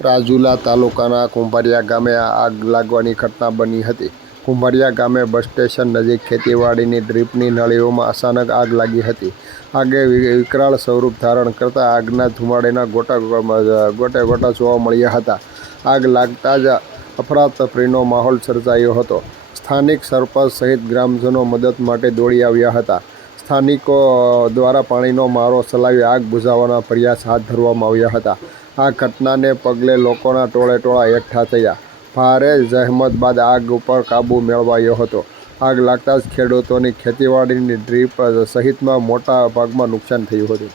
રાજુલા તાલુકાના કુંભારિયા ગામે આગ લાગવાની ઘટના બની હતી। કુંભારિયા ગામે બસ સ્ટેશન નજીક ખેતીવાડીની ડ્રીપની નળીઓમાં અચાનક આગ લાગી હતી। આગે વિકરાળ સ્વરૂપ ધારણ કરતા આગના ધુમાડાના ગોટે ગોટા જોવા મળ્યા હતા। આગ લાગતા જ અફરાતફરીનો માહોલ સર્જાયો હતો। સ્થાનિક સરપંચ સહિત ગ્રામજનો મદદ માટે દોડી આવ્યા હતા। સ્થાનિકો દ્વારા પાણીનો મારો ચલાવી આગ બુઝાવવાના પ્રયાસ હાથ ધરવામાં આવ્યા હતા। આ ઘટનાને પગલે લોકોના ટોળેટોળા એકઠા થયા। ભારે જહેમત બાદ આગ ઉપર કાબૂ મેળવાયો હતો। આગ લાગતા જ ખેડૂતોની ખેતીવાડીની ડ્રીપ સહિતમાં મોટા ભાગમાં નુકસાન થયું હતું।